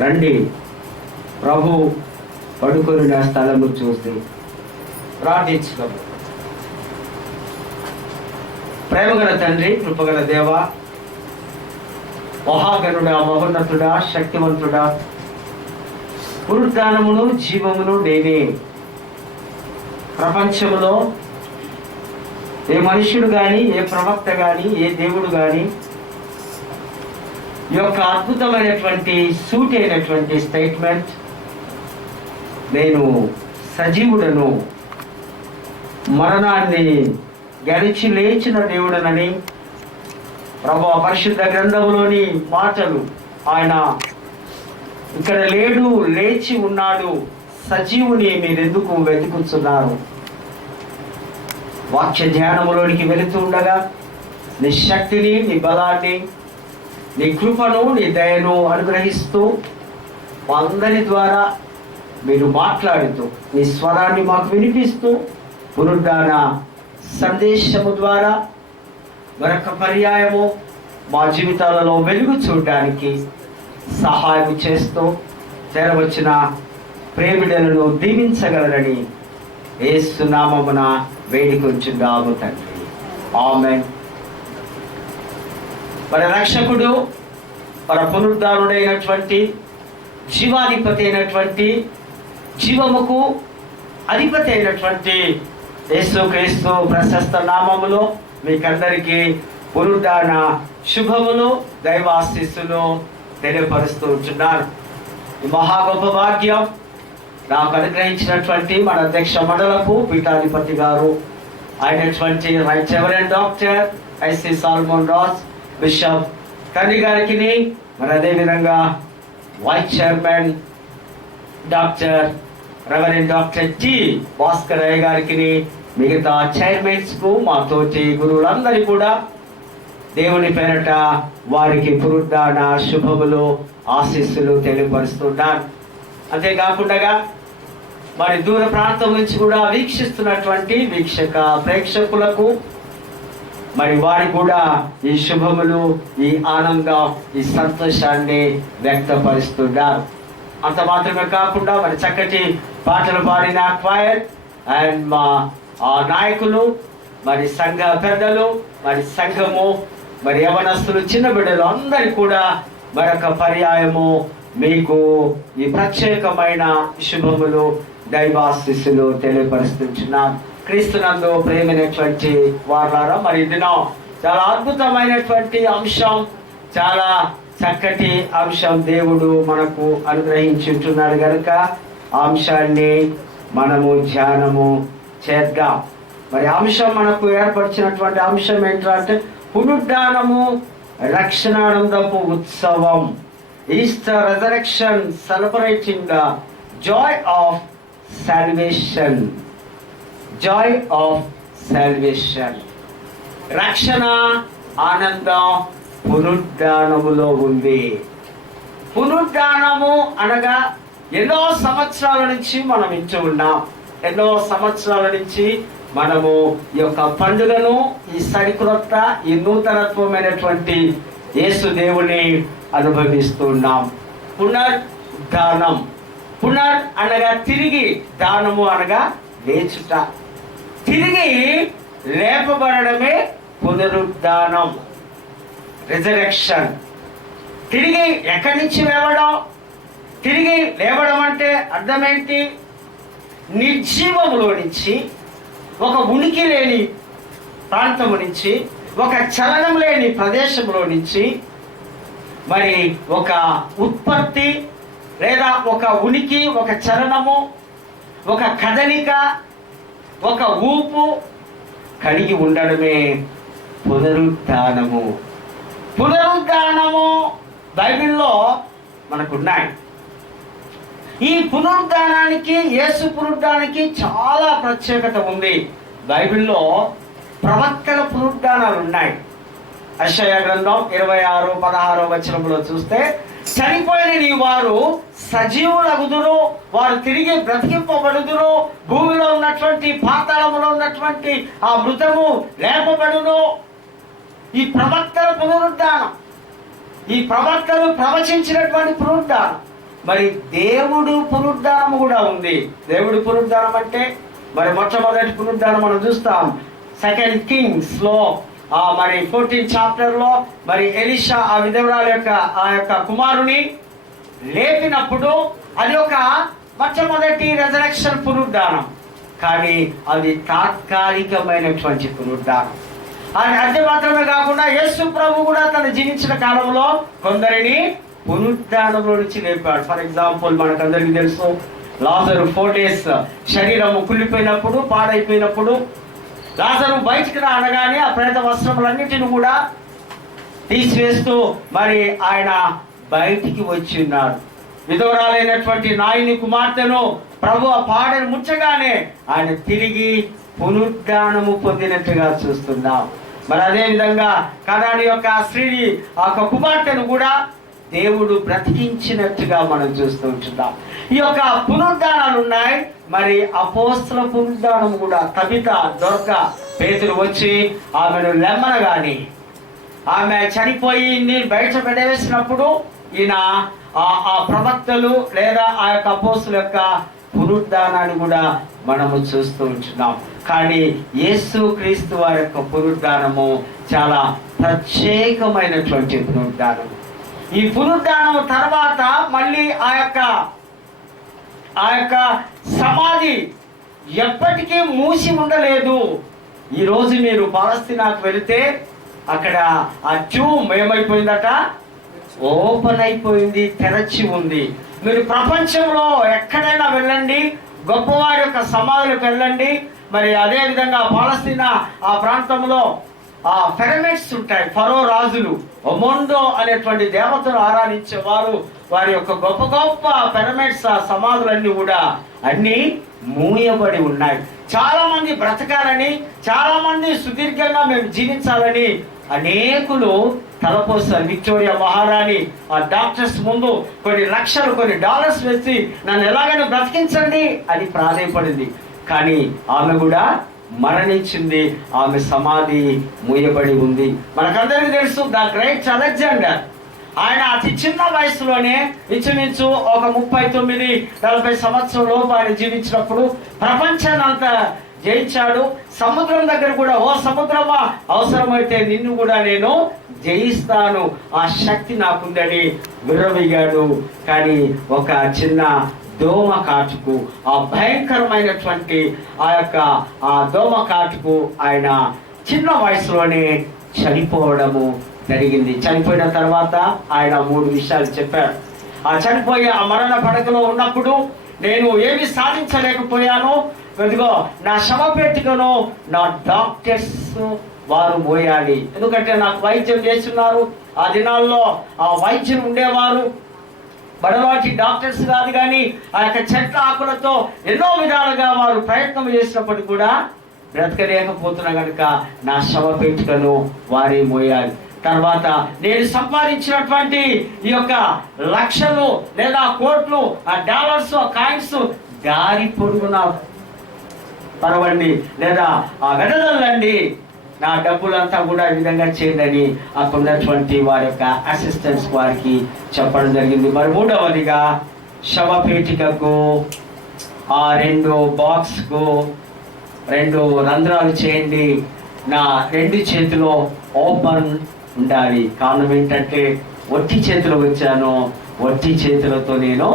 రండి, ప్రభు పడుకొని స్థలము చూసి ప్రార్థించుదాం. ప్రేమగల తండ్రి, కృపగల దేవ, మహాగణుడా, మహోన్నతుడా, శక్తివంతుడా, పునరుద్ధానమును జీవమును నేనే. ప్రపంచంలో ఏ మనుషుడు కానీ, ఏ ప్రవక్త కానీ, ఏ దేవుడు కానీ ఈ యొక్క అద్భుతమైనటువంటి సూటైనటువంటి స్టేట్మెంట్, నేను సజీవుడను, మరణాన్ని గడిచి లేచిన దేవుడనని ప్రభు పరిశుద్ధ గ్రంథంలోని మాటలు, ఆయన ఇక్కడ లేడు, లేచి ఉన్నాడు, సజీవుని మీరెందుకు వెతుకుతున్నారు? వాక్య ధ్యానములోనికి వెళుతూ ఉండగా నీ శక్తిని, నీ బలాన్ని, నీ కృపను, నీ దయను అనుగ్రహిస్తూ అందరి ద్వారా మీరు మాట్లాడుతూ నీ స్వరాన్ని మాకు వినిపిస్తూ పునరుద్ధాన సందేశము ద్వారా మరొక పర్యాయము మా జీవితాలలో వెలుగు చూడడానికి సహాయం చేస్తూ తెరవచ్చిన ప్రేమిడలను దీవించగలరని యేసు నామమున వేడుకొంచున్నాము తండ్రి. ఆమేన్. మన రక్షకుడు, మన పునరుద్ధారుడైనటువంటి, జీవాధిపతి అయినటువంటి, జీవముకు అధిపతి అయినటువంటి యేసుక్రీస్తు ప్రశస్త నామములో మీకందరికీ పునరుద్ధాన శుభములు, దైవాశీస్సులు తెలియపరుస్తూ ఉంటున్నాను. ఈ మహా గొప్ప భాగ్యం నాకు అనుగ్రహించినటువంటి మన అధ్యక్ష మండలకు పీఠాధిపతి గారు అయినటువంటి right reverend doctor I C Solomon Ross bishop తండ్రి గారికి, మరి అదేవిధంగా vice chairman doctor reverend doctor T Bhaskar అయ్య గారికి, మిగతా చైర్మన్స్ కు, మా తోటి గురువులందరి కూడా దేవుని పేరట వారికి పునరుద్ధాన శుభములు, ఆశీస్సులు తెలియపరుస్తున్నాను. అంతేకాకుండా మరి దూర ప్రాంతం నుంచి కూడా వీక్షిస్తున్నటువంటి వీక్షక ప్రేక్షకులకు మరి వారికి కూడా ఈ శుభములు, ఈ ఆనందం, ఈ సంతోషాన్ని వ్యక్తపరుస్తున్నారు. అంత మాత్రమే కాకుండా మరి చక్కటి పాటలు పాడిన క్వైర్ అండ్ మా నాయకులు, మరి సంఘ పెద్దలు, మరి సంఘము, మరి యవనస్తులు, చిన్న బిడ్డలు అందరి కూడా మరొక పర్యాయము మీకు ఈ ప్రత్యేకమైన శుభములు, దైవాశీస్సులు తెలియపరుస్తున్నాను. క్రీస్తునందు ప్రేమైనటువంటి వారులారా, మరి దినం చాలా అద్భుతమైనటువంటి అంశం, చాలా చక్కటి అంశం దేవుడు మనకు అనుగ్రహించుంటున్నాడు కనుక ఆ అంశాన్ని మనము ధ్యానము చేద్దాం. మరి అంశం మనకు ఏర్పరిచినటువంటి అంశం ఏంటంటే పునరుద్ధానము రక్షణానందపు ఉత్సవం. Easter resurrection celebrating the Joy of salvation. Joy of salvation. రక్షణ ఆనందం పునరుద్ధానములో ఉంది. పునరుద్ధానము అనగా ఎన్నో సంవత్సరాల నుంచి మనం వింటూ ఉన్నాం. ఎన్నో సంవత్సరాల నుంచి మనము ఈ యొక్క పండుగను, ఈ సరికొత్త, ఈ నూతనత్వమైనటువంటి యేసు దేవుని అనుభవిస్తున్నాం. పునరుద్ధానం. పునర్ అనగా తిరిగి, దానము అనగా లేచుట. తిరిగి లేపబడమే పునరుద్ధానం, రిజరెక్షన్. తిరిగి ఎక్కడి నుంచి లేవడం? తిరిగి లేవడం అంటే అర్థం ఏంటి? నిర్జీవములో నుంచి, ఒక ఉనికి లేని ప్రాంతము నుంచి, ఒక చలనం లేని ప్రదేశంలో నుంచి మరి ఒక ఉత్పత్తి లేదా ఒక ఉనికి, ఒక చలనము, ఒక కదలిక, ఒక ఊపు కలిగి ఉండడమే పునరుద్ధానము. పునరుద్ధానము బైబిల్లో మనకున్నాయి. ఈ పునరుద్ధానానికి, యేసు పునరుద్ధానానికి చాలా ప్రత్యేకత ఉంది. బైబిల్లో ప్రవక్తల పునరుద్ధానాలు ఉన్నాయి. యెషయా గ్రంథం 26:16 వచనంలో చూస్తే, చనిపోయిన నీ వారు సజీవులగుదురు, వారు తిరిగి బ్రతికింపబడుదురు, భూమిలో ఉన్నటువంటి, పాతాళములో ఉన్నటువంటి ఆ మృతము లేపబడును. ఈ ప్రవక్తల పునరుద్ధానం, ఈ ప్రవక్తలు ప్రవచించినటువంటి పునరుద్ధానం, మరి దేవుడు పునరుద్ధానము కూడా ఉంది. దేవుడు పునరుద్ధానం అంటే మరి మొట్టమొదటి పునరుద్ధానం మనం చూస్తాం 2 Kings లో మరి 14th చాప్టర్లో మరి ఎలీషా ఆ విధవరాల యొక్క కుమారుని లేపినప్పుడు అది ఒక మొట్టమొదటి రెజరెక్షన్ పునరుద్ధానం. కానీ అది తాత్కాలికమైనటువంటి పునరుద్ధానం. అది మాత్రమే కాకుండా యేసు ప్రభు కూడా తను జీవించిన కాలంలో కొందరిని పునరుద్ధానంలో నుంచి లేపాడు. ఫర్ ఎగ్జాంపుల్ మనకందరికీ తెలుసు, లాజరు 4 days శరీరము కుళ్ళిపోయినప్పుడు, పాడైపోయినప్పుడు లాజరు బయటికి రానగానే ఆ ప్రేత వస్త్రములన్నిటిని కూడా తీసివేస్తూ మరి ఆయన బయటికి వచ్చి ఉన్నాడు. విధవరాలైనటువంటి నాయుని కుమార్తెను ప్రభు ఆ పాడను ముచ్చగానే ఆయన తిరిగి పునరుద్ధానము పొందినట్టుగా చూస్తున్నాం. మరి అదే విధంగా కనాని యొక్క స్త్రీని ఆ కుమార్తెను కూడా దేవుడు బ్రతికించినట్టుగా మనం చూస్తూ ఉంటున్నాం. ఈ యొక్క పునరుద్ధానాలు ఉన్నాయి. మరి అపోస్తల పునరుద్ధానం కూడా తబిత దొరక పేతురు వచ్చి ఆమెను లెమ్మనగాని ఆమె చనిపోయి బయట పెడవేసినప్పుడు ఈయన ఆ ప్రవక్తలు లేదా ఆ యొక్క అపోస్తల యొక్క పునరుద్ధానాన్ని కూడా మనము చూస్తూ ఉంటున్నాం. కానీ యేసు క్రీస్తు వారి యొక్క పునరుద్ధానము చాలా ప్రత్యేకమైనటువంటి పునరుద్ధానం. ఈ పునరుద్ధానం తర్వాత మళ్ళీ ఆ యొక్క సమాధి ఎప్పటికీ మూసి ఉండలేదు. ఈరోజు మీరు పాలస్తీనాకు వెళితే అక్కడ ఆ ట్యూమ్ ఏమైపోయిందట, ఓపెన్ అయిపోయింది, తెరచి ఉంది. మీరు ప్రపంచంలో ఎక్కడైనా వెళ్ళండి, గొప్పవారి యొక్క సమాధులకు వెళ్ళండి. మరి అదే విధంగా పాలస్తీనా ఆ ప్రాంతంలో ఆ పిరమిడ్స్ ఉంటాయి. ఫరో రాజులు ఒమొండో అనేటువంటి దేవతను ఆరాధించేవారు. వారి యొక్క గొప్ప గొప్ప పిరమిడ్స్ ఆ సమాధులన్నీ కూడా అన్నీ మూయబడి ఉన్నాయి. చాలా మంది బ్రతకాలని, చాలా మంది సుదీర్ఘంగా మేము జీవించాలని అనేకులు తలపోస్తారు. విక్టోరియా మహారాణి ఆ డాక్టర్స్ ముందు కొన్ని లక్షలు, కొన్ని డాలర్స్ వేసి నన్ను ఎలాగైనా బ్రతికించండి అని ప్రాధాయపడింది. కానీ ఆమె కూడా మరణించింది. ఆమె సమాధి మూయబడి ఉంది. మనకందరికీ తెలుసు ద గ్రేట్ అలెగ్జాండర్. ఆయన అతి చిన్న వయసులోనే ఇంచుమించు ఒక 39-40 సంవత్సరం లోపు ఆయన జీవించినప్పుడు ప్రపంచాన్ని అంతా జయించాడు. సముద్రం దగ్గర కూడా, ఓ సముద్రమా అవసరమైతే నిన్ను కూడా నేను జయిస్తాను, ఆ శక్తి నాకుందని విర్రవీగాడు. కానీ ఒక చిన్న దోమ కాటుకు, ఆ భయంకరమైనటువంటి ఆ దోమ కాటుకు ఆయన చిన్న వయసులోనే చనిపోవడము జరిగింది. చనిపోయిన తర్వాత ఆయన 3 విషయాలు చెప్పాడు. ఆ చనిపోయే ఆ మరణ పడకలో ఉన్నప్పుడు నేను ఏమి సాధించలేకపోయాను, ఇదిగో నా శవపేటికను నా డాక్టర్స్ వారు మోయాలి. ఎందుకంటే నాకు వైద్యం చేస్తున్నారు. ఆ దినాల్లో ఆ వైద్యం ఉండేవారు బడవాటి డాక్టర్స్ కాదు, కానీ ఆ యొక్క చెట్ల ఆకులతో ఎన్నో విధాలుగా వారు ప్రయత్నం చేసినప్పటికీ కూడా బ్రతకలేకపోతున్నా కనుక నా శవపేటికను వారే మోయాలి. తర్వాత నేను సంపాదించినటువంటి ఈ యొక్క లక్షలు లేదా కోట్లు, ఆ డాలర్స్, ఆ కాయిన్స్ దారి పొడుగున పరవండి లేదా ఆ వెదజల్లండి, నా డబ్బులంతా కూడా ఈ విధంగా చేయండి అక్కడ ఉన్నటువంటి వారి యొక్క అసిస్టెంట్స్ వారికి చెప్పడం జరిగింది. మరి 3వదిగా శవపేటికకు ఆ 2 బాక్స్కు 2 రంధ్రాలు చేయండి, నా 2 చేతిలో ఓపెన్ ఉండాలి. కారణం ఏంటంటే ఒట్టి చేతిలో వచ్చాను, ఒట్టి చేతులతో నేను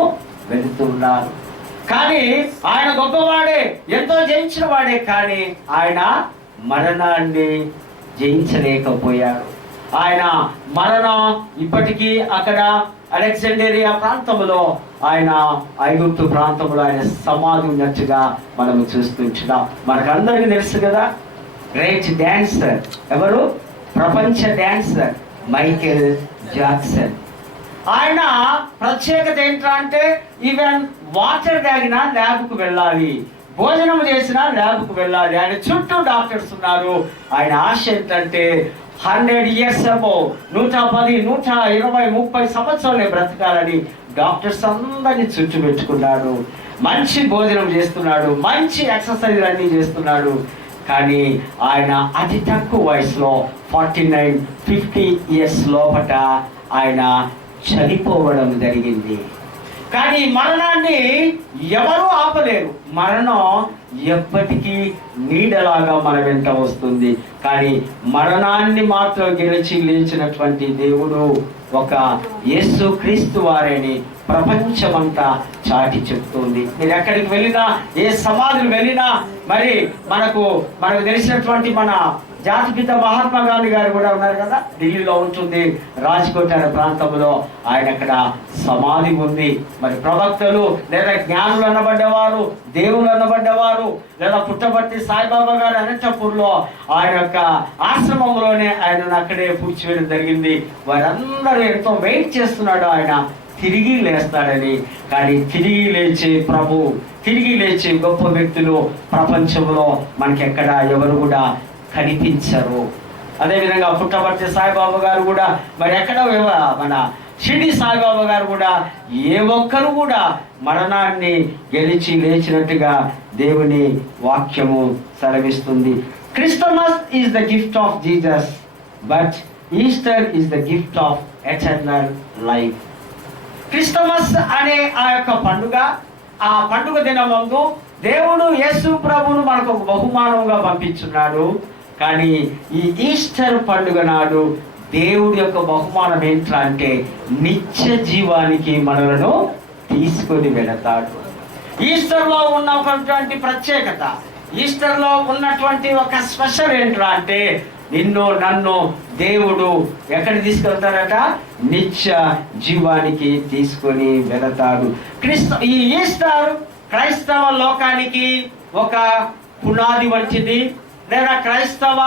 వెళుతున్నాను. కానీ ఆయన గొప్పవాడే, ఎంతో జయించిన వాడే, కానీ ఆయన మరణాన్ని జయించలేకపోయాడు. ఆయన మరణం ఇప్పటికీ అక్కడ అలెగ్జాండ్రియా ప్రాంతంలో, ఆయన ఐగుప్తు ప్రాంతంలో ఆయన సమాధి ఉన్నట్టుగా మనము చూస్తుంటున్నాం. మనకందరికీ తెలుసు కదా, గ్రేట్ డాన్సర్ ఎవరు? ప్రపంచ డాన్సర్ మైకేల్ జాక్సన్. ఆయన ప్రత్యేకత ఏంటంటే ఈవెన్ వాటర్ తాగినా ల్యాబ్కు వెళ్ళాలి, భోజనం చేసినా ల్యాబ్కు వెళ్ళాలి. ఆయన చుట్టూ డాక్టర్స్ ఉన్నారు. ఆయన ఆశ ఏంటంటే 100 years అబో 110, 120, 30 సంవత్సరాలే బ్రతకాలని డాక్టర్స్ అందరినీ చుట్టూ పెట్టుకున్నాడు. మంచి భోజనం చేస్తున్నాడు, మంచి ఎక్సర్సైజ్ అన్నీ చేస్తున్నాడు. కానీ ఆయన అతి తక్కువ వయసులో 49-50 years లోపట ఆయన చనిపోవడం జరిగింది. కానీ మరణాన్ని ఎవరూ ఆపలేరు. మరణం ఎప్పటికీ నీడలాగా మన వెంట వస్తుంది. కానీ మరణాన్ని మాత్రం గెలిచి లేచినటువంటి దేవుడు ఒక యేసు క్రీస్తు వారిని ప్రపంచమంతా చాటి చెప్తుంది. మీరు ఎక్కడికి వెళ్ళినా, ఏ సమాధులు వెళ్ళినా, మరి మనకు తెలిసినటువంటి మన జాతిపిత మహాత్మా గాంధీ గారు కూడా ఉన్నారు కదా, ఢిల్లీలో ఉంటుంది, రాజ్కోట్ అనే ప్రాంతంలో ఆయన అక్కడ సమాధి ఉంది. మరి ప్రవక్తలు లేదా జ్ఞానులు అనబడ్డవారు, దేవులు అనబడ్డవారు, లేదా పుట్టపర్తి సాయిబాబా గారు అనంతపూర్లో ఆయన యొక్క ఆశ్రమంలోనే ఆయనను అక్కడే పూడ్చివేయడం జరిగింది. వారందరూ ఎంతో వెయిట్ చేస్తున్నాడు ఆయన తిరిగి లేస్తాడని. కానీ తిరిగి లేచే ప్రభు, తిరిగి లేచే గొప్ప వ్యక్తులు ప్రపంచంలో మనకెక్కడ ఎవరు కూడా కనిపించరు. అదేవిధంగా పుట్టపర్తి సాయిబాబా గారు కూడా మరి ఎక్కడో మన షిరిడి సాయిబాబా గారు కూడా ఏ ఒక్కరు కూడా మరణాన్ని గెలిచి లేచినట్టుగా దేవుని వాక్యము సెలవిస్తుంది. Christmas is the gift of Jesus, but Easter is the gift of eternal life. Christmas అనే ఆ యొక్క పండుగ, ఆ పండుగ దినమందు దేవుడు యేసు ప్రభువును మనకు ఒక బహుమానంగా పంపించున్నాడు. కానీ ఈ ఈస్టర్ పండుగ నాడు దేవుడి యొక్క బహుమానం ఏంట్రా అంటే నిత్య జీవానికి మనలను తీసుకొని వెళతాడు. ఈస్టర్లో ఉన్నటువంటి ప్రత్యేకత, ఈస్టర్లో ఉన్నటువంటి ఒక స్పెషల్ ఏంట్రా అంటే నిన్ను నన్ను దేవుడు ఎక్కడికి తీసుకెళ్తాడట? నిత్య జీవానికి తీసుకొని వెళతాడు. ఈ ఈస్టర్ క్రైస్తవ లోకానికి ఒక పునాది వంటిది, లేదా క్రైస్తవ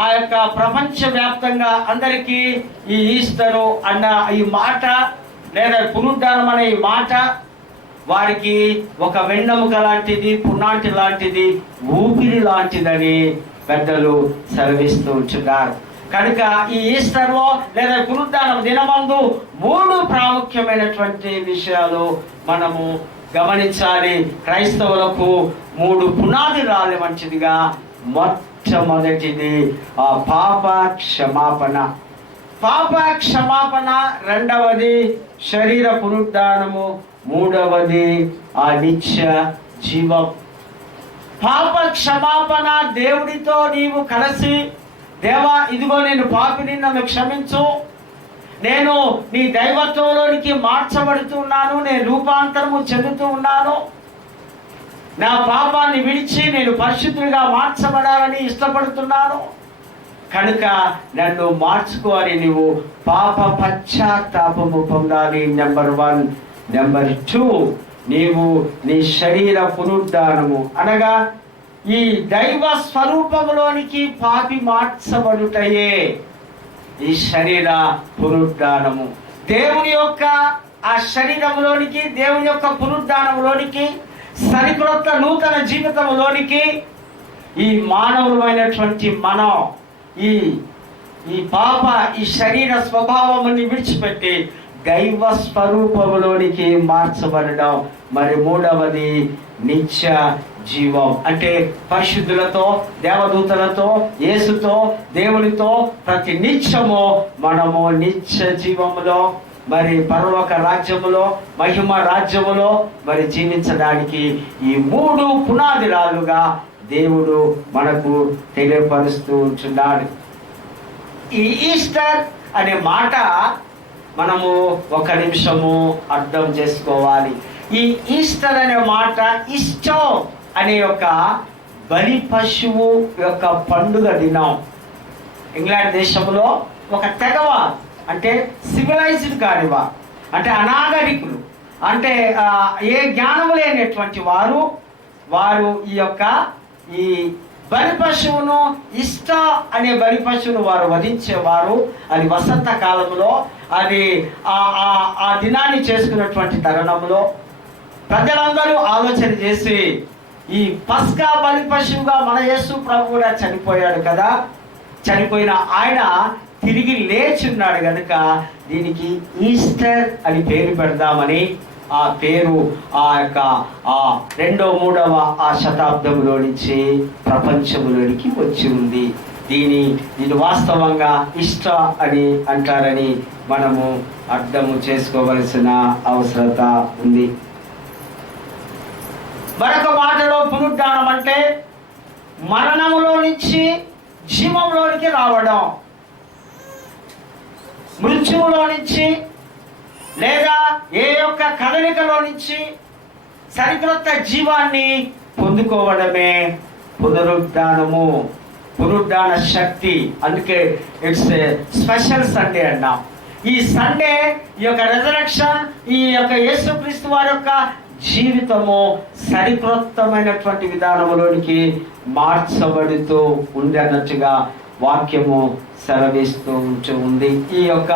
ఆ యొక్క ప్రపంచ వ్యాప్తంగా అందరికీ ఈ ఈస్టరు అన్న ఈ మాట, లేదా పునరుద్ధానం అనే ఈ మాట వారికి ఒక వెన్నెముక లాంటిది, పునాటి లాంటిది, ఊపిరి లాంటిదని పెద్దలు సెలవిస్తూ ఉంటున్నారు. కనుక ఈ ఈస్టర్లో లేదా పునరుద్ధానం దినమందు 3 ప్రాముఖ్యమైనటువంటి విషయాలు మనము గమనించాలి. క్రైస్తవులకు 3 పునాది రాళ్ళ మంచిదిగా మొట్టమొదటిది ఆ పాప క్షమాపణ. పాప క్షమాపణ, రెండవది శరీర పునరుద్ధానము, మూడవది ఆ నిత్య జీవం. పాప క్షమాపణ, దేవుడితో నీవు కలిసి, దేవా ఇదిగో నేను పాపిని, నన్ను క్షమించు, నేను నీ దైవత్వంలోనికి మార్చబడుతున్నాను, నేను రూపాంతరము చెందుతూ ఉన్నాను, నా పాపాన్ని విడిచి నేను పరిశుద్ధుడిగా మార్చబడాలని ఇష్టపడుతున్నాను, కనుక నన్ను మార్చుకోవాలి. నీవు పాప పశ్చాత్తాపము పొందాలి. నెంబర్ 1. నెంబర్ 2, నీవు నీ శరీర పునరుద్ధానము అనగా ఈ దైవ స్వరూపంలోనికి పాపి మార్చబడుటయే ఈ శరీర పునరుద్ధానము. దేవుని యొక్క ఆ శరీరంలోనికి, దేవుని యొక్క పునరుద్ధానంలోనికి, సరికొత్త నూతన జీవితంలోనికి ఈ మానవులమైనటువంటి మనం ఈ పాప ఈ శరీర స్వభావముని విడిచిపెట్టి దైవ స్వరూపంలోనికి మార్చబడడం. మరి మూడవది నిత్య జీవం, అంటే పరిశుద్ధులతో, దేవదూతలతో, యేసుతో, దేవునితో ప్రతి నిత్యము మనము నిత్య జీవములో, మరి పరలోక రాజ్యములో, మహిమ రాజ్యములో మరి జీవించడానికి ఈ 3 పునాదిరాలుగా దేవుడు మనకు తెలియపరుస్తూ ఉంటున్నాడు. ఈ ఈస్టర్ అనే మాట మనము ఒక నిమిషము అర్థం చేసుకోవాలి. ఈ ఈస్టర్ అనే మాట ఇస్టో అనే యొక్క బలి పశువు యొక్క పండుగ దినం. ఇంగ్లాండ్ దేశంలో ఒక తెగవ, అంటే సివిలైజ్డ్ కానివా, అంటే అనాగరికులు, అంటే ఏ జ్ఞానము లేనటువంటి వారు ఈ బలి పశువును, ఇష్ట అనే బలి పశువును వారు వధించేవారు. అది వసంత కాలంలో, అది ఆ దినాన్ని చేసుకున్నటువంటి తరుణంలో ప్రజలందరూ ఆలోచన చేసి, ఈ పస్కా బలి పశువుగా మన యేసు ప్రభు కూడా చనిపోయాడు కదా, చనిపోయిన ఆయన తిరిగి లేచున్నాడు కనుక దీనికి ఈస్టర్ అని పేరు పెడదామని ఆ పేరు ఆ యొక్క 2వ 3వ శతాబ్దంలో నుంచి ప్రపంచంలోనికి వచ్చి ఉంది. దీని వాస్తవంగా ఇష్ట అని అంటారని మనము అర్థము చేసుకోవలసిన అవసరత ఉంది. మరొక మాటలో పునరుద్ధానం అంటే మరణములో నుంచి జీవంలోనికి రావడం, మృత్యువులో నుంచి లేదా ఏ యొక్క కదలికలో నుంచి సరికొత్త జీవాన్ని పొందుకోవడమే పునరుద్ధానము, పునరుద్ధాన శక్తి. అందుకే ఇట్స్ ఏ స్పెషల్ సండే అన్నాం. ఈ సండే, ఈ యొక్క రెజరెక్షన్, ఈ యొక్క యేసుక్రీస్తు వారి యొక్క జీవితము సరికొత్తమైనటువంటి విధానములోనికి మార్చబడుతూ ఉంది అన్నట్టుగా వాక్యము సెలవిస్తూ ఉంది. ఈ యొక్క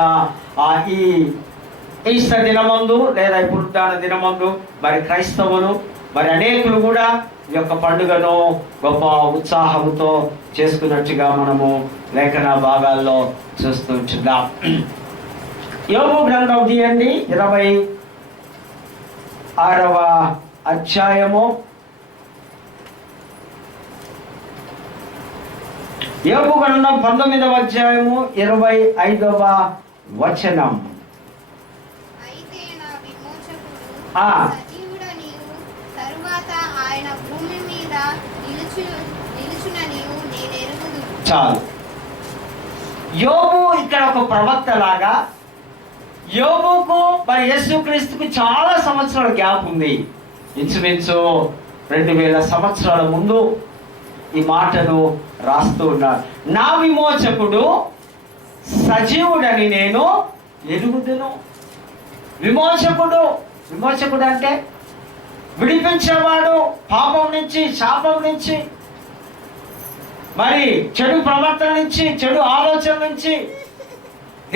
ఈ ఈస్టర్ దినమందు లేదా పునరుద్ధాన దినమందు మరి క్రైస్తవులు మరి అనేకులు కూడా ఈ యొక్క పండుగను గొప్ప ఉత్సాహంతో చేసుకున్నట్టుగా మనము లేఖన భాగాల్లో చూస్తూ ఉంటున్నాం. యోబు గ్రంథం తీయండి, 26వ అధ్యాయము. యోబు గ్రంథం 19వ అధ్యాయము 25వ వచనం. చాలు. యోబు ఇక్కడ ఒక ప్రవక్త లాగా, యోబుకు మరి యేసుక్రీస్తుకు చాలా సంవత్సరాల గ్యాప్ ఉంది. ఇంచుమించు 2000 సంవత్సరాల ముందు ఈ మాటను రాస్తూ ఉన్నారు. నా విమోచకుడు సజీవుడని నేను ఎరుగుదును. విమోచకుడు, విమోచకుడు అంటే విడిపించేవాడు పాపం నుంచి, శాపం నుంచి, మరి చెడు ప్రవర్తన నుంచి, చెడు ఆలోచన నుంచి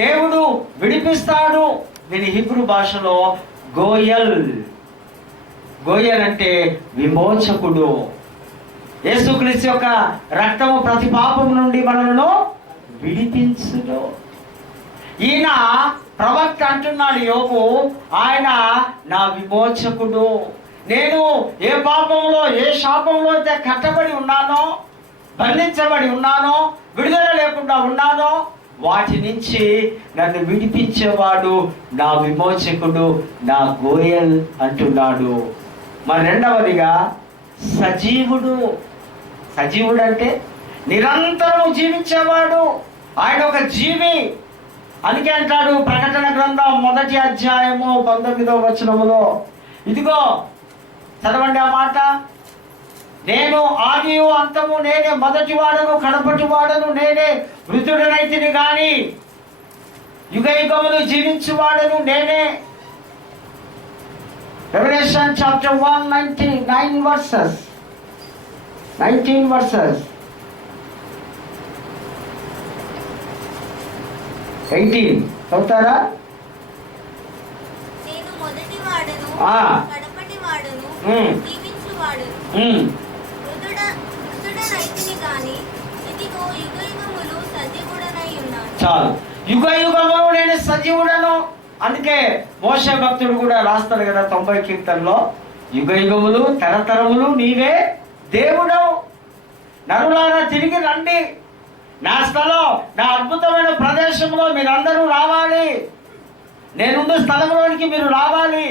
దేవుడు విడిపిస్తాడు. దీని హిబ్రూ భాషలో గోయల్, గోయల్ అంటే విమోచకుడు. యేసుక్రీస్తు యొక్క రక్తము ప్రతి పాపం నుండి మనలను విడిపించును. ఈయన ప్రవక్త అంటున్నాడు యోబు, ఆయన నా విమోచకుడు. నేను ఏ పాపంలో ఏ శాపంలో అయితే కట్టబడి ఉన్నానో, బంధించబడి ఉన్నానో, విడుదల లేకుండా ఉన్నానో వాటి నుంచి నన్ను విడిపించేవాడు నా విమోచకుడు, నా గోయల్ అంటున్నాడు. మరి రెండవదిగా సజీవుడు. సజీవుడు అంటే నిరంతరం జీవించేవాడు, ఆయన ఒక జీవి. అందుకే అంటాడు ప్రకటన గ్రంథం 1వ అధ్యాయము 19వ వచనములో, ఇదిగో చదవండి ఆ మాట, నేను ఆదియు అంతము నేనే, మొదటి వాడను కడపటి వాడను నేనే, వృద్ధుడనైతిని గాని యుగ యుగములు జీవించువాడను నేనే. రెవల్యూషన్ చాప్టర్ 1:19 verses 19 verses 18 చదువుతారా? నేను మొదటి వాడను కడపటి వాడను జీవించువాడను వృద్ధుడనైతిని గాని ఇదిగో యుగ యుగములు సజీవుడనై ఉన్నాను. చాలు, యుగ యుగములు నేను సజీవుడను. అందుకే మోషే భక్తుడు కూడా రాస్తాడు కదా 90 కీర్తనలో, యుగ యుగములు తరతరములు నీవే దేవుడవు, నరులారా తిరిగి రండి, నా స్థలం, నా అద్భుతమైన ప్రదేశంలో మీరందరూ రావాలి, నేనున్న స్థలంలోనికి మీరు రావాలి.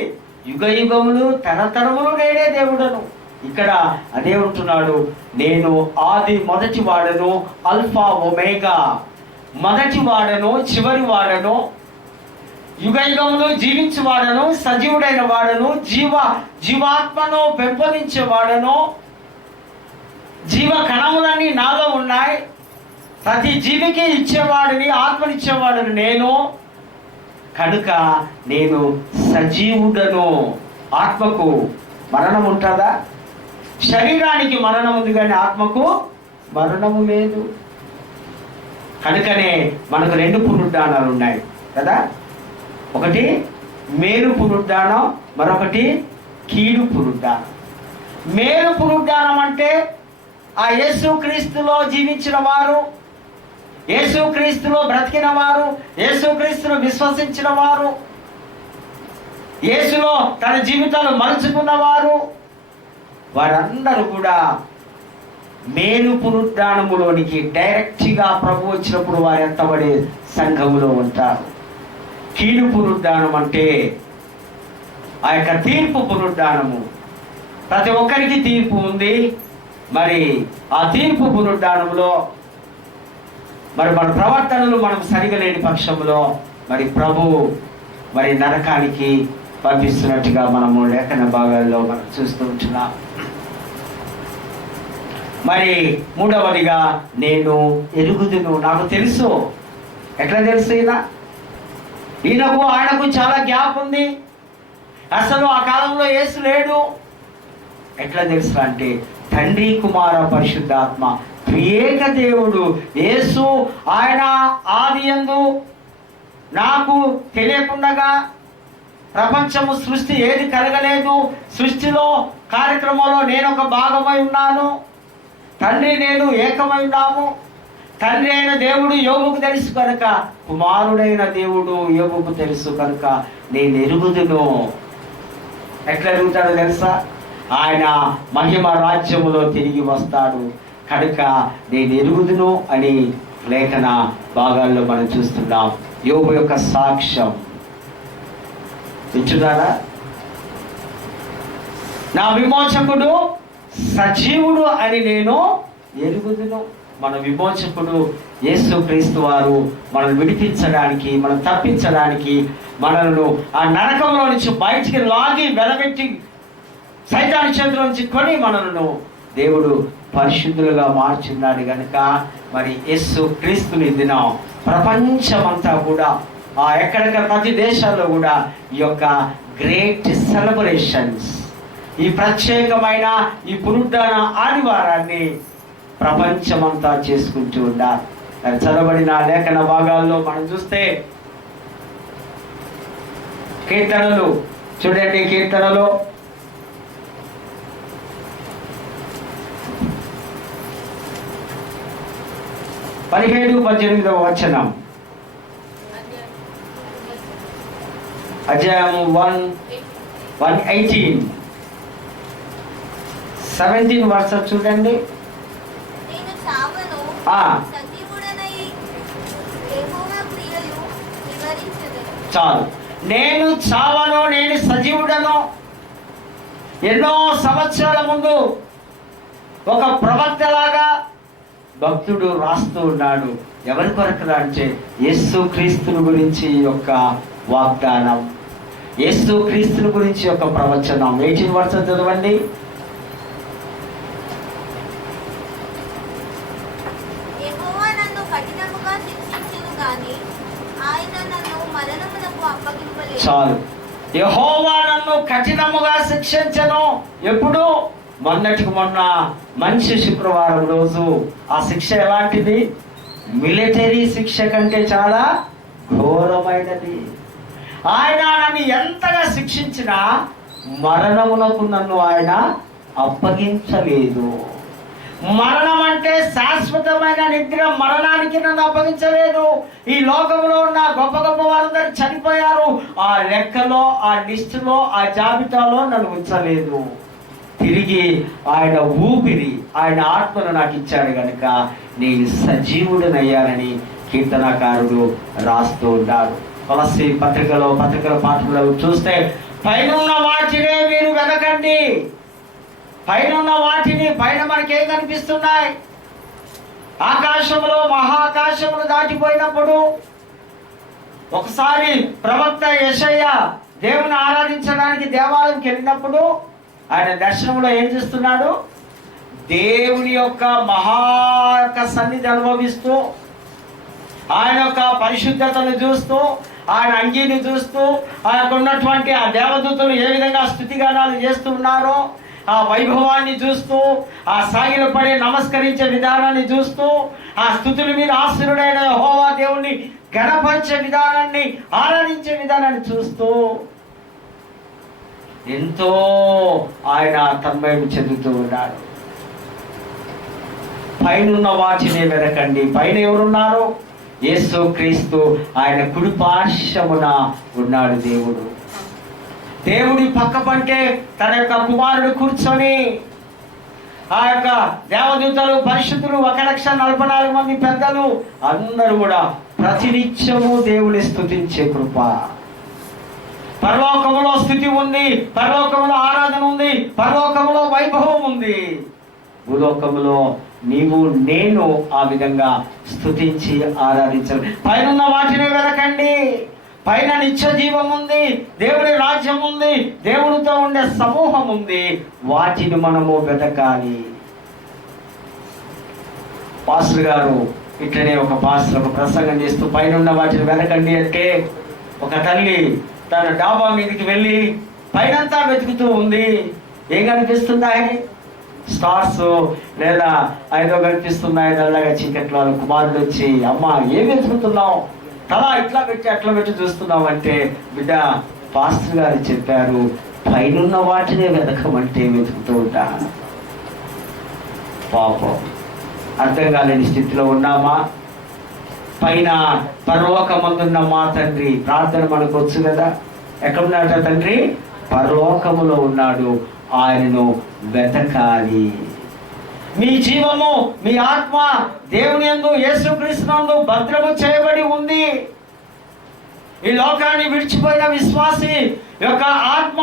యుగ యుగములు తరతరములు నేనే దేవుడను. ఇక్కడ అదే ఉంటున్నాడు, నేను ఆది మొదటి వాడను, అల్ఫా ఒమేగా, మొదటి వాడను చివరి వాడను, యుగ యుగములు జీవించి వాడను, సజీవుడైన వాడను, జీవాత్మను పెంపొందించే వాడను. జీవ కణములన్నీ నాలో ఉన్నాయి, ప్రతి జీవికి ఇచ్చేవాడిని, ఆత్మనిచ్చేవాడిని నేను. కనుక నేను సజీవుడను. ఆత్మకు మరణం ఉంటుందా? శరీరానికి మరణం ఉంది కానీ ఆత్మకు మరణము లేదు. కనుకనే మనకు 2 పునరుద్ధానాలు ఉన్నాయి కదా. ఒకటి మేలు పునరుద్ధానం, మరొకటి కీడు పునరుద్ధానం. మేలు పునరుద్ధానం అంటే ఆ యేసుక్రీస్తులో జీవించిన వారు, యేసుక్రీస్తులో బ్రతికిన వారు, యేసుక్రీస్తును విశ్వసించిన వారు, యేసులో తన జీవితాలు మలుచుకున్న వారు, వారందరూ కూడా మేలు పునరుద్ధానములోనికి డైరెక్ట్గా ప్రభు వచ్చినప్పుడు వారు ఎత్తబడే సంఘములో ఉంటారు. కీడు పునరుద్ధానం అంటే ఆ యొక్క తీర్పు పునరుద్ధానము. ప్రతి ఒక్కరికి తీర్పు ఉంది. మరి ఆ తీర్పు పునరుద్ధానంలో మరి మన ప్రవర్తనలు మనం సరిగా లేని పక్షంలో మరి ప్రభు మరి నరకానికి పంపిస్తున్నట్టుగా మనము లేఖన భాగాల్లో మనం చూస్తూ ఉంటున్నాం. మరి మూడవదిగా నేను ఎరుగుదును, నాకు తెలుసు. ఎట్లా తెలుసు? ఆయనకు చాలా గ్యాప్ ఉంది. అసలు ఆ కాలంలో యేసు లేడు. ఎట్లా తెలుసు అంటే తండ్రి, కుమార, పరిశుద్ధాత్మ త్రియేక దేవుడు యేసు ఆయన ఆదియందు నాకు తెలియకుండగా ప్రపంచము సృష్టి ఏది కలగలేదు. సృష్టిలో కార్యక్రమంలో నేను ఒక భాగమై ఉన్నాను. తండ్రి నేను ఏకమై ఉన్నాము. తండ్రి అయిన దేవుడు యోబుకు తెలుసు కనుక, కుమారుడైన దేవుడు యోబుకు తెలుసు కనుక నేను ఎరుగుదును. ఎట్లా ఎరుగుతాడో తెలుసా? ఆయన మహిమ రాజ్యములో తిరిగి వస్తాడు కనుక నేను ఎరుగుదును అని లేఖన భాగాల్లో మనం చూస్తున్నాం. యోబు యొక్క సాక్ష్యం ఇచ్చుదారా? నా విమోచకుడు సజీవుడు అని నేను ఎరుగుదును. మన విమోచకుడు యేసు క్రీస్తు వారు మనల్ని విడిపించడానికి, మనం తప్పించడానికి, మనల్ని ఆ నరకంలో నుంచి బయటికి లాగి వెలబెట్టి సైతాను చేతిలో నుంచి కొని మనలను దేవుడు పరిశుద్ధులుగా మార్చున్నాడు కనుక మరి యేసు క్రీస్తుని దినం ప్రపంచమంతా కూడా ఎక్కడెక్కడ ప్రతి దేశాల్లో కూడా ఈ యొక్క గ్రేట్ సెలబ్రేషన్స్, ఈ ప్రత్యేకమైన ఈ పునరుద్ధాన ఆదివారాన్ని ప్రపంచమంతా చేసుకుంటూ ఉన్నారు. చదవబడిన లేఖన భాగాల్లో మనం చూస్తే కీర్తనలు చూడండి. కీర్తనలో 17-18 వచనం, అధ్యాయము 1:18 17 వర్షం చూడండి. చాలు. నేను చావను, నేను సజీవుడను. ఎన్నో సంవత్సరాల ముందు ఒక ప్రవక్తలాగా భక్తుడు రాస్తూ ఉన్నాడు. ఎవరి కొరకు అంటే యేసు క్రీస్తుని గురించి యొక్క వాగ్దానం, యేసు క్రీస్తుని గురించి యొక్క ప్రవచనం. 18 వర్షం చదవండి. చాలు. యెహోవా నన్ను కఠినముగా శిక్షించను. ఎప్పుడు? మొన్నటికి మొన్న మంచి శుక్రవారం రోజు. ఆ శిక్ష ఎలాంటిది? మిలిటరీ శిక్ష కంటే చాలా ఘోరమైనది. ఆయన నన్ను ఎంతగా శిక్షించినా మరణమునకు నన్ను ఆయన అప్పగించలేదు. మరణం అంటే శాశ్వతమైన నిద్ర. మరణానికి నన్ను అప్పగించలేదు. ఈ లోకంలో ఉన్న గొప్ప గొప్ప వారందరూ చనిపోయారు. ఆ లెక్కలో, ఆ లిస్టులో, ఆ జాబితాలో నన్ను ఉంచలేదు. తిరిగి ఆయన ఊపిరి, ఆయన ఆత్మను నాకు ఇచ్చాడు కనుక నేను సజీవుడనయ్యానని కీర్తనకారుడు రాస్తూ ఉంటాడు. కొలస్సీ పత్రికల పాఠంలో చూస్తే పైనున్న వాటినే మీరు వెనకండి. పైనున్న వాటిని, పైన మనకేం కనిపిస్తున్నాయి? ఆకాశంలో మహాకాశములు దాటిపోయినప్పుడు ఒకసారి ప్రవక్త యెషయా దేవుని ఆరాధించడానికి దేవాలయంకి వెళ్ళినప్పుడు ఆయన దర్శనంలో ఏం చేస్తున్నాడు? దేవుని యొక్క సన్నిధి అనుభవిస్తూ, ఆయన యొక్క పరిశుద్ధతను చూస్తూ, ఆయన అంగీని చూస్తూ, ఆయనకు ఉన్నటువంటి ఆ దేవదూతలు ఏ విధంగా స్తుతిగానాలు చేస్తూ ఉన్నారో ఆ వైభవాన్ని చూస్తూ, ఆ సాగిలపడే నమస్కరించే విధానాన్ని చూస్తూ, ఆ స్తుతుల మీద ఆశ్రయుడైన యెహోవా దేవుణ్ణి గణపరిచే విధానాన్ని, ఆరాధించే విధానాన్ని చూస్తూ ఎంతో ఆయన తన్మయం చెందుతూ ఉన్నాడు. పైనున్న వాటినే వెనకండి. పైన ఎవరున్నారు? యేసు క్రీస్తు ఆయన కుడి పార్శ్వమున ఉన్నాడు దేవుడు. దేవుడి పక్క పంటే తన యొక్క కుమారుడు కూర్చొని ఆ యొక్క దేవదూతలు, పరిశుద్ధులు, 1,44,000 మంది పెద్దలు అందరూ కూడా ప్రతినిత్యము దేవుని స్తుతించే కృప. పరలోకములో స్థితి ఉంది, పరలోకములో ఆరాధన ఉంది, పరలోకములో వైభవం ఉంది. భూలోకములో నీవు నేను ఆ విధంగా స్తుతించి ఆరాధించాలి. పైన వాటిని వెతకండి. పైన నిత్య జీవం ఉంది, దేవుని రాజ్యం ఉంది, దేవునితో ఉండే సమూహం ఉంది. వాటిని మనము వెతకాలి. పాస్టర్ గారు ఇట్లనే ఒక పాస్టర్ ఒక ప్రసంగం చేస్తూ పైన వాటిని వెతకండి అంటే, ఒక తల్లి తన డాబా మీదకి వెళ్ళి పైనంతా వెతుకుతూ ఉంది. ఏం కనిపిస్తున్నాయి? స్టార్స్ లేదా ఏదో కనిపిస్తున్నాయి. నల్లగా చీకట్లో వాళ్ళ కుమారుడు వచ్చి, అమ్మ ఏం వెతుకుతున్నావు, తల ఇట్లా పెట్టి అట్లా పెట్టి చూస్తున్నావు అంటే, బిడ్డ పాస్టర్ గారు చెప్పారు పైనున్న వాటినే వెతకమంటే వెతుకుతూ ఉంటా. పాపం అర్థం కాలేని స్థితిలో ఉన్నామా? పైన పరలోకమందున్న మా తండ్రి, ప్రార్థన మనకు వచ్చు కదా. ఎక్కడున్నాడ తండ్రి? పరలోకములో ఉన్నాడు, ఆయనను వెతకాలి. మీ జీవము, మీ ఆత్మ దేవుని యందు యేసుక్రీస్తునందు భద్రము చేయబడి ఉంది. ఈ లోకాన్ని విడిచిపోయిన విశ్వాసి యొక్క ఆత్మ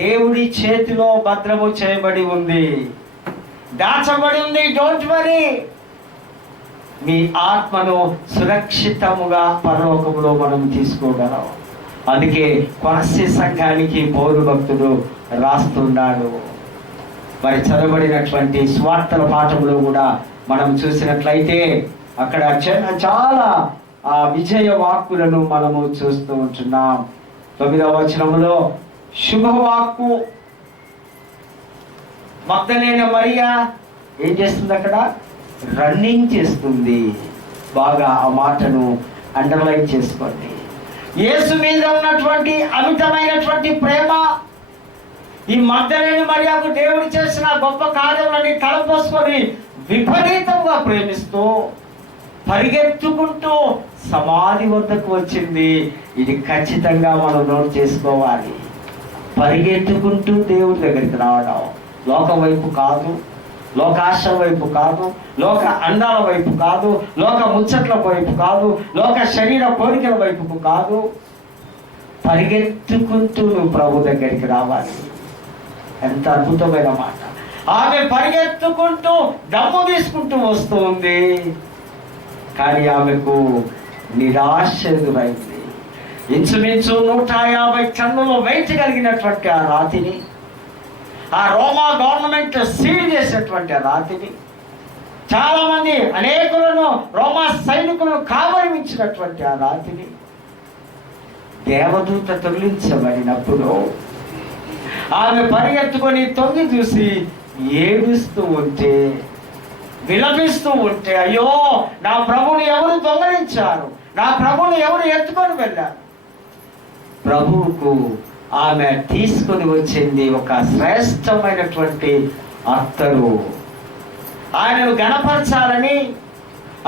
దేవుడి చేతిలో భద్రము చేయబడి ఉంది, దాచబడి ఉంది. Don't worry. మీ ఆత్మను సురక్షితముగా పరలోకములో మనం తీసుకోగలం. అందుకే కొలస్సీ సంఘానికి పౌలు భక్తుడు రాస్తున్నాడు. మరి చదవబడినటువంటి స్వార్థల పాఠంలో కూడా మనం చూసినట్లయితే అక్కడ చాలా విజయ వాక్కులను మనము చూస్తూ ఉంటున్నాం. 9వ వచనములో శుభవాక్కు. మగ్దలేన మరియా ఏం చేస్తుంది? అక్కడ రన్నింగ్ చేస్తుంది. బాగా ఆ మాటను అండర్లైన్ చేసుకోండి. యేసు మీద ఉన్నటువంటి అమితమైనటువంటి ప్రేమ, ఈ మగ్దలేని మరియాకు దేవుడు చేసిన గొప్ప కార్యములని తలపోసుకొని విపరీతంగా ప్రేమిస్తూ పరిగెత్తుకుంటూ సమాధి వద్దకు వచ్చింది. ఇది ఖచ్చితంగా మనం నోట్ చేసుకోవాలి. పరిగెత్తుకుంటూ దేవుడి దగ్గరికి రావడం, లోకం వైపు కాదు, లోకాశ వైపు కాదు, లోక అందాల వైపు కాదు, లోక ముచ్చట్ల వైపు కాదు, లోక శరీర కోరికల వైపుకు కాదు. పరిగెత్తుకుంటూ నువ్వు ప్రభు దగ్గరికి రావాలి. ఎంత అద్భుతమైన మాట. ఆమె పరిగెత్తుకుంటూ దమ్ము తీసుకుంటూ వస్తూ ఉంది. కానీ ఆమెకు నిరాశ ఎదురైంది. ఇంచుమించు 150 టన్నుల వెయిట్ కలిగినటువంటి ఆ రాతిని, ఆ రోమా గవర్నమెంట్ సీల్ చేసేటువంటి ఆ రాతిని, చాలా మంది అనేకులను రోమా సైనికులను కావలించినటువంటి ఆ రాతిని దేవదూత తొలగించబడినప్పుడు ఆమె పరిగెత్తుకొని తొంగి చూసి ఏడుస్తూ ఉంటే, విలపిస్తూ ఉంటే, అయ్యో నా ప్రభువుని ఎవరు దొంగలించారు, నా ప్రభువుని ఎవరు ఎత్తుకొని వెళ్ళారు. ప్రభువుకు ఆమె తీసుకొని వచ్చింది ఒక శ్రేష్టమైనటువంటి అత్తరు. ఆయనను గణపరచాలని,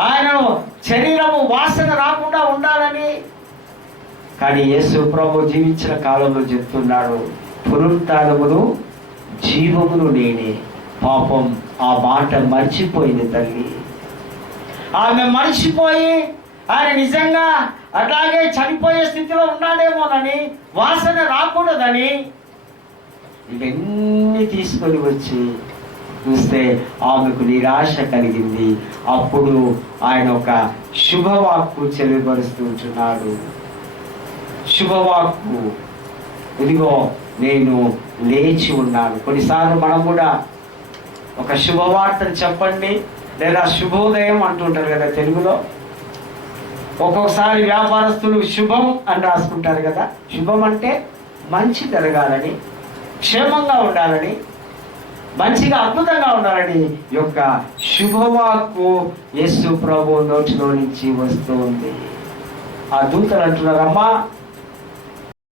ఆయనను శరీరము వాసన రాకుండా ఉండాలని. కానీ యేసు ప్రభు జీవించిన కాలంలో చెప్తున్నాడు, పునరుత్థానమును జీవమును నేనే. పాపం ఆ మాట మర్చిపోయింది తల్లి. ఆమె మర్చిపోయి ఆయన నిజంగా అట్లాగే చనిపోయే స్థితిలో ఉన్నాడేమోనని, వాసన రాకూడదని ఇవన్నీ తీసుకొని వచ్చి చూస్తే ఆమెకు నిరాశ కలిగింది. అప్పుడు ఆయన ఒక శుభవాక్కు చెలిపరుస్తూ ఉంటున్నాడు. శుభవాక్కు, ఇదిగో నేను లేచి ఉన్నాను. కొన్నిసార్లు మనం కూడా ఒక శుభవార్తను చెప్పండి, లేదా శుభోదయం అంటుంటారు కదా తెలుగులో. ఒక్కొక్కసారి వ్యాపారస్తులు శుభం అని రాసుకుంటారు కదా. శుభం అంటే మంచి జరగాలని, క్షేమంగా ఉండాలని, మంచిగా అద్భుతంగా ఉండాలని యొక్క శుభవాక్కు యేసు ప్రభు నోటిలో నుంచి వస్తూ ఉంది. ఆ దూతలు అంటున్నారు, అమ్మా